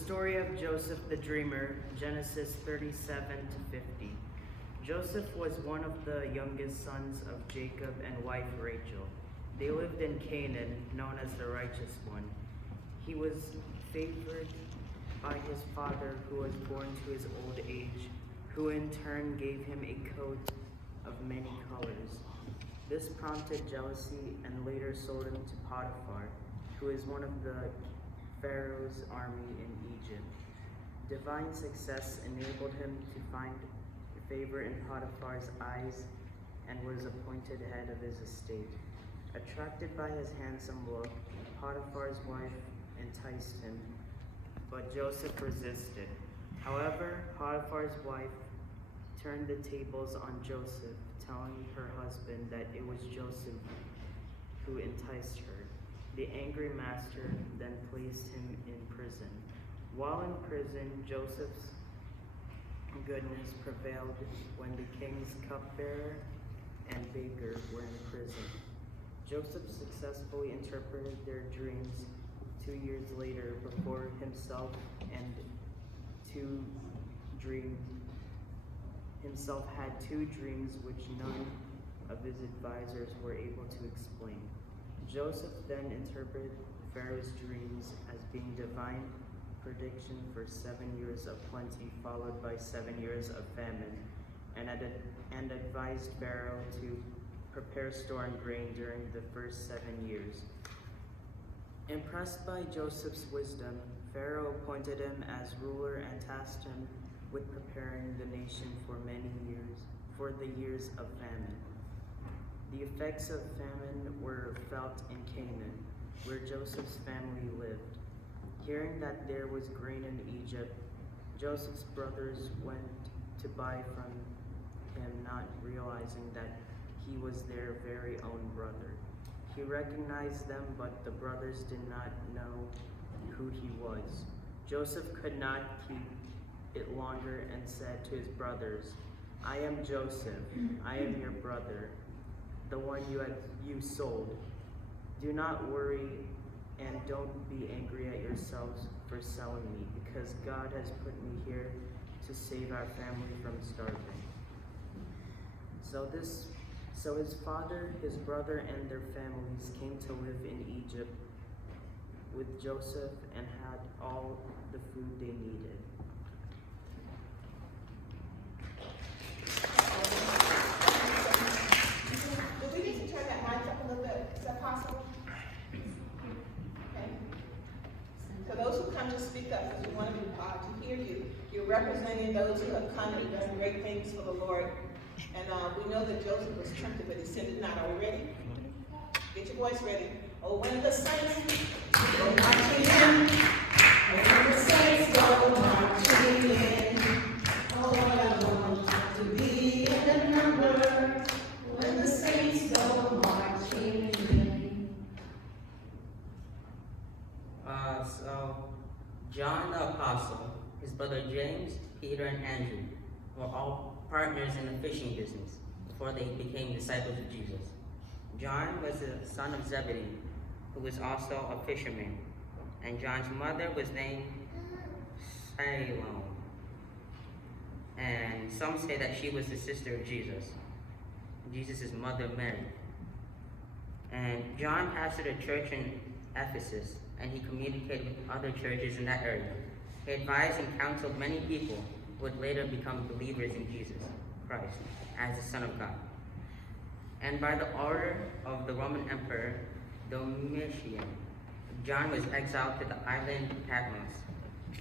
story of Joseph the Dreamer, Genesis 37 to 50. Joseph was one of the youngest sons of Jacob and wife Rachel. They lived in Canaan, known as the Righteous One. He was favored by his father, who was born to his old age, who in turn gave him a coat of many colors. This prompted jealousy and later sold him to Potiphar, who is one of the Pharaoh's army in Egypt. Divine success enabled him to find favor in Potiphar's eyes and was appointed head of his estate. Attracted by his handsome look, Potiphar's wife enticed him, but Joseph resisted. However, Potiphar's wife turned the tables on Joseph, telling her husband that it was Joseph who enticed her. The angry master then placed him in prison. While in prison, Joseph's goodness prevailed when the king's cupbearer and baker were in prison. Joseph successfully interpreted their dreams 2 years later before himself had two dreams which none of his advisors were able to explain. Joseph then interpreted Pharaoh's dreams as being divine prediction for 7 years of plenty followed by 7 years of famine, and advised Pharaoh to prepare storing grain during the first 7 years. Impressed by Joseph's wisdom, Pharaoh appointed him as ruler and tasked him with preparing the nation for the years of famine. The effects of famine were felt in Canaan, where Joseph's family lived. Hearing that there was grain in Egypt, Joseph's brothers went to buy from him, not realizing that he was their very own brother. He recognized them, but the brothers did not know who he was. Joseph could not keep it longer and said to his brothers, "I am Joseph, I am your brother, the one you sold. Do not worry and don't be angry at yourselves for selling me, because God has put me here to save our family from starving." So his father, his brother, and their families came to live in Egypt with Joseph and had all the food they needed. Do we need to turn that mic up a little bit? Is that possible? Okay. So those who come to speak up, because we want to hear you. You're representing those who have come and done great things for the Lord. And we know that Joseph was tempted, but he sinned it not. Are we ready? Get your voice ready. Oh, when the saints go marching in, when the saints go marching in, oh, what I want to be in the number, when the saints go marching in. So John the Apostle, his brother James, Peter, and Andrew were all partners in the fishing business before they became disciples of Jesus. John was the son of Zebedee, who was also a fisherman, and John's mother was named Salome, and some say that she was the sister of Jesus' mother Mary. And John pastored a church in Ephesus, and he communicated with other churches in that area. He advised and counseled many people who would later become believers in Jesus Christ as the Son of God. And by the order of the Roman Emperor Domitian, John was exiled to the island Patmos.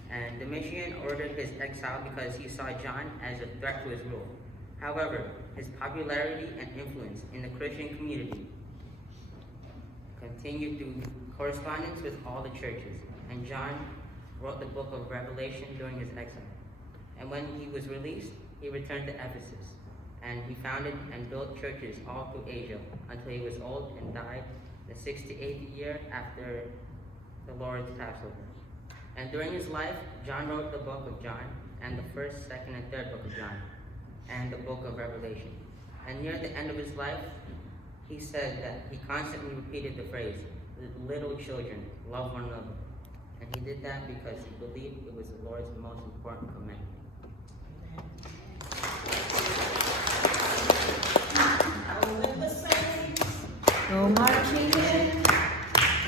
And Domitian ordered his exile because he saw John as a threat to his rule. However, his popularity and influence in the Christian community continued through correspondence with all the churches, and John wrote the book of Revelation during his exile. And when he was released, he returned to Ephesus, and he founded and built churches all through Asia until he was old and died the 68th year after the Lord's Passover. And during his life, John wrote the book of John, and the 1st, 2nd, and 3rd book of John, and the book of Revelation. And near the end of his life, he said that he constantly repeated the phrase, "Little children, love one another." And he did that because he believed it was the Lord's most important commandment. When the saints Go marching in,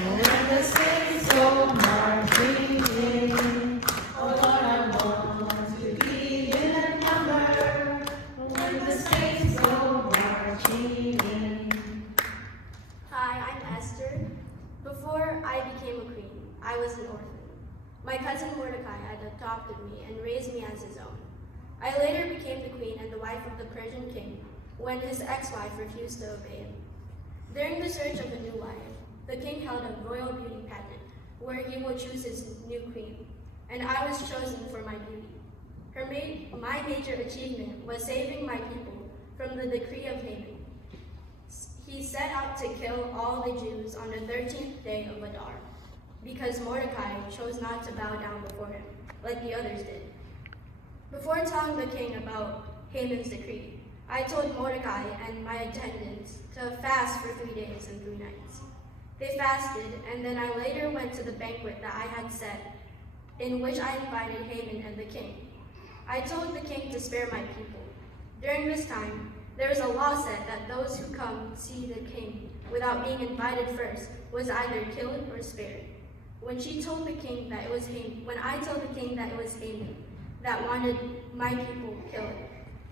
when the saints go marching in. Oh Lord, I want to be in that number, when the saints go marching in. Hi, I'm Esther. Before I became a queen, I was an orphan. My cousin Mordecai had adopted me and raised me as his own. I later became the queen and the wife of the Persian king when his ex-wife refused to obey him. During the search of a new wife, the king held a royal beauty pageant where he would choose his new queen, and I was chosen for my beauty. My major achievement was saving my people from the decree of Haman. He set out to kill all the Jews on the 13th day of Adar, because Mordecai chose not to bow down before him, like the others did. Before telling the king about Haman's decree, I told Mordecai and my attendants to fast for 3 days and 3 nights. They fasted, and then I later went to the banquet that I had set, in which I invited Haman and the king. I told the king to spare my people. During this time, there is a law set that those who come see the king without being invited first was either killed or spared. When I told the king that it was Haman that wanted my people killed,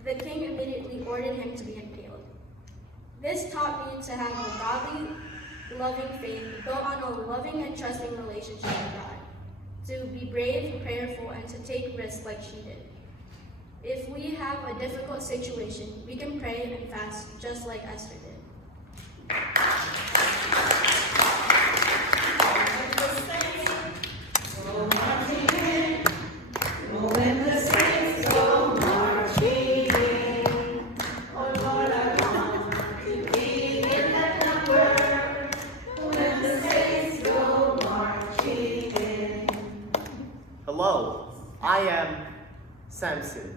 the king immediately ordered him to be impaled. This taught me to have a godly, loving faith built on a loving and trusting relationship with God, to be brave, prayerful, and to take risks like she did. If we have a difficult situation, we can pray and fast just like Esther did. Go marching in, when the saints go marching in. Oh Lord, I want to be in that number, when the saints go marching in. Hello, I am Samson.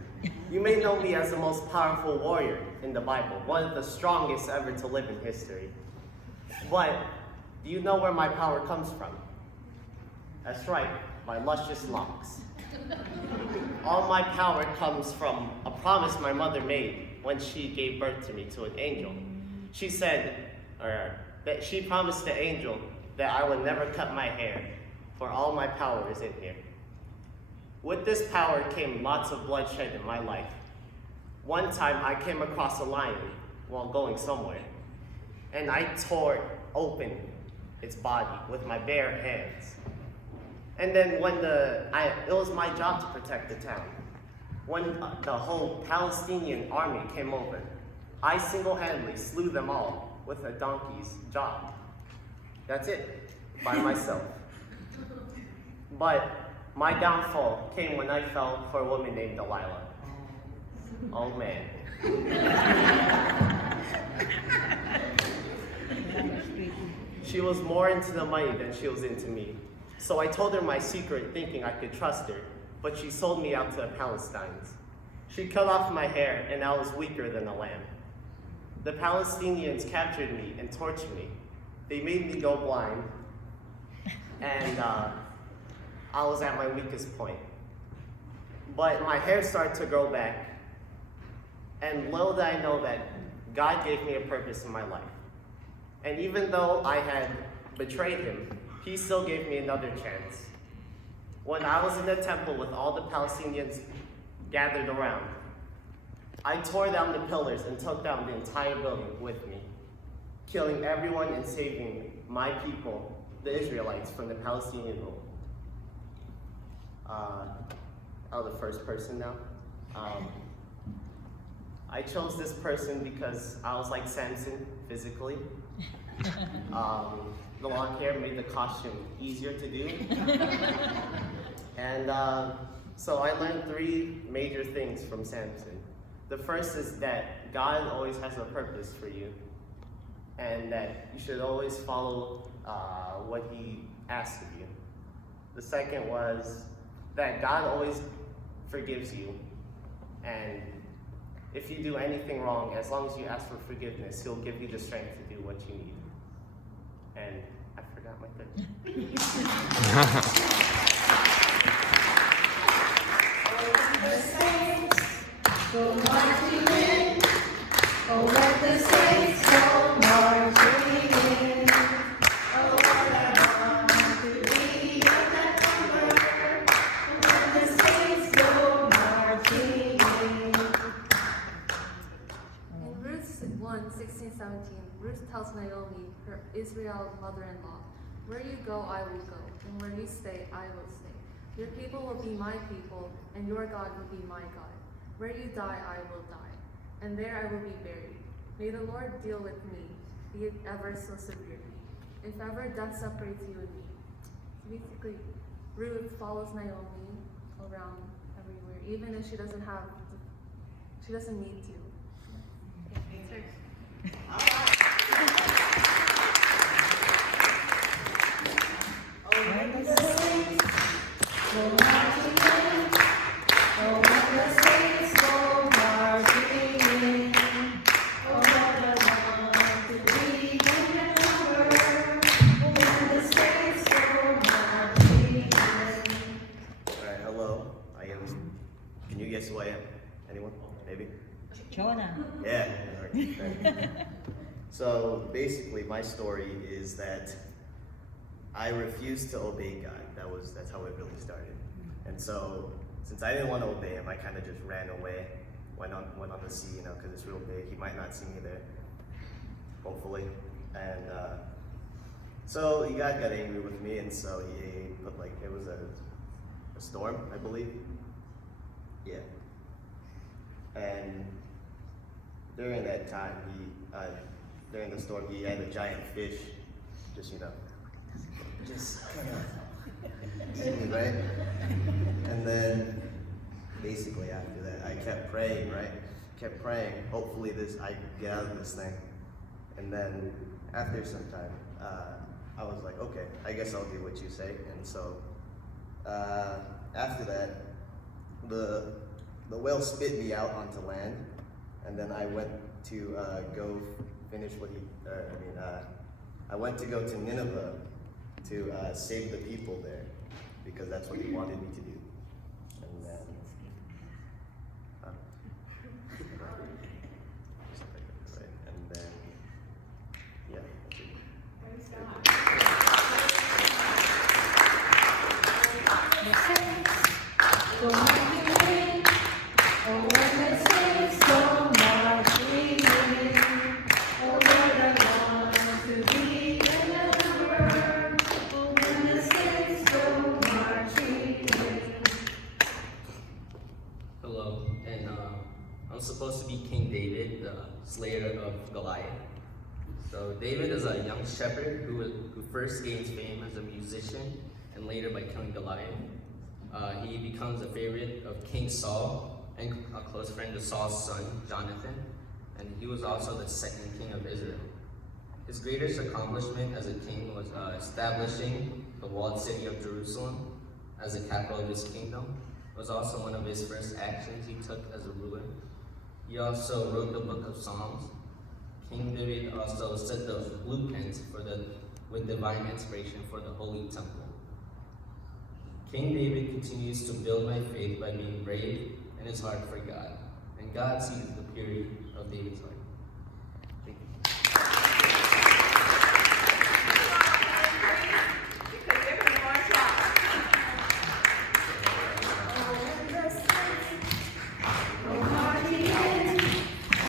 You may know me as the most powerful warrior in the Bible, one of the strongest ever to live in history. But do you know where my power comes from? That's right, my luscious locks. All my power comes from a promise my mother made when she gave birth to me to an angel. She said, that she promised the angel that I would never cut my hair, for all my power is in here. With this power came lots of bloodshed in my life. One time I came across a lion while going somewhere, and I tore open its body with my bare hands. And then when it was my job to protect the town. When the whole Palestinian army came over, I single-handedly slew them all with a donkey's jaw. That's it, by myself. But my downfall came when I fell for a woman named Delilah. Oh man. She was more into the money than she was into me. So I told her my secret thinking I could trust her, but she sold me out to the Palestinians. She cut off my hair and I was weaker than a lamb. The Palestinians captured me and tortured me. They made me go blind, and I was at my weakest point. But my hair started to grow back, and little did I know that God gave me a purpose in my life. And even though I had betrayed him, he still gave me another chance. When I was in the temple with all the Palestinians gathered around, I tore down the pillars and took down the entire building with me, killing everyone and saving my people, the Israelites, from the Palestinian rule. The first person now. I chose this person because I was like Samson physically. The long hair made the costume easier to do. And so I learned 3 major things from Samson. The first is that God always has a purpose for you, and that you should always follow what he asks of you. The second was that God always forgives you, and if you do anything wrong, as long as you ask for forgiveness, he'll give you the strength to do what you need. And I forgot my third. Israel, mother-in-law. Where you go, I will go, and where you stay, I will stay. Your people will be my people, and your God will be my God. Where you die, I will die, and there I will be buried. May the Lord deal with me, be it ever so severely, if ever death separates you and me. So basically, Ruth follows Naomi around everywhere, even if she doesn't need to. When the saints go marching in, oh, when the saints go marching in, oh, what a want to be in their number. When the saints go marching in. Alright, hello. I am. Can you guess who I am? Anyone? Maybe? Jonah. Yeah. Okay. So basically, my story is that I refused to obey God. That's how it really started. And so, since I didn't want to obey Him, I kind of just ran away, went on the sea, because it's real big. He might not see me there, hopefully. And so God got angry with me, and so He put it was a storm, I believe. Yeah. And during that time, during the storm, He had a giant fish, just kind of eat me, right? And then, basically after that, I kept praying, right? Kept praying, hopefully I get out of this thing. And then, after some time, I was like, okay, I guess I'll do what you say. And so, after that, the whale spit me out onto land, and then I went to go finish what I went to go to Nineveh to save the people there, because that's what He wanted me to do. And then, and then, yeah. Praise God. The saints go marching in, oh, when the saints go marching in, oh, Lord, I want to be in the number, oh, when the saints go marching in. Hello, and I'm supposed to be King David, the slayer of Goliath. So David is a young shepherd who first gains fame as a musician and later by killing Goliath. He becomes a favorite of King Saul and a close friend of Saul's son, Jonathan, and he was also the second king of Israel. His greatest accomplishment as a king was establishing the walled city of Jerusalem as the capital of his kingdom. It was also one of his first actions he took as a ruler. He also wrote the book of Psalms. King David also set the blueprints with divine inspiration for the Holy Temple. King David continues to build my faith by being brave in his heart for God, and God sees the purity of David's heart.